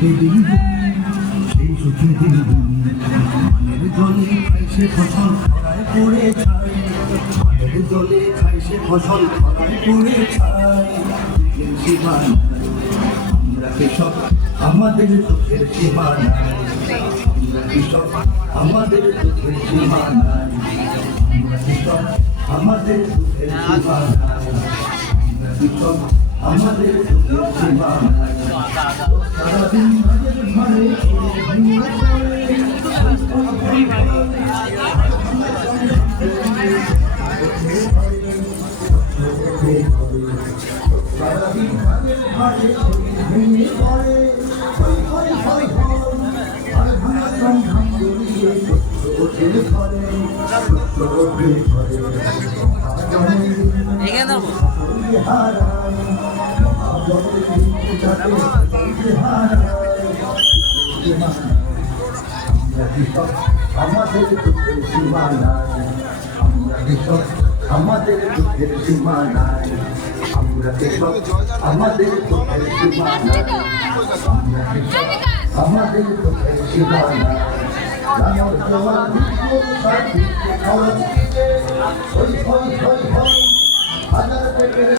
সুখে দিন সেই সুখে দিন মানের জলে খাই সে ফসল খরায় পড়ে ছাই মানের জলে খাই সে ফসল খরায় পড়ে ছাই দুঃখের সীমা নাই আমরা কৃষক আমাদের দুঃখের সীমা নাই আমরা কৃষক আমাদের দুঃখের সীমা নাই আমরা কৃষক আমাদের দুঃখের সীমা নাই আমরা কৃষক আমাদের দুঃখের সীমা নাই সারাদিন মাঝে ঘরে ভেঙে পড়ে সারাদিন মাঝে ঘরে ভেঙে পড়ে আর ভাঙা সংঘাম জড়িয়ে ওঠে ঘরে ওঠে ঘরে আমাদের দুঃখের সীমা নাই আমরা কৃষক আমাদের দুঃখের সীমা নাই আমরা কৃষক আমাদের দুঃখের সীমা নাই আমরা কৃষক আমাদের দুঃখের সীমা নাই আমার জওয়ান বিপ্লব সাথী খরচ দিতে হই হই হই হই হাজার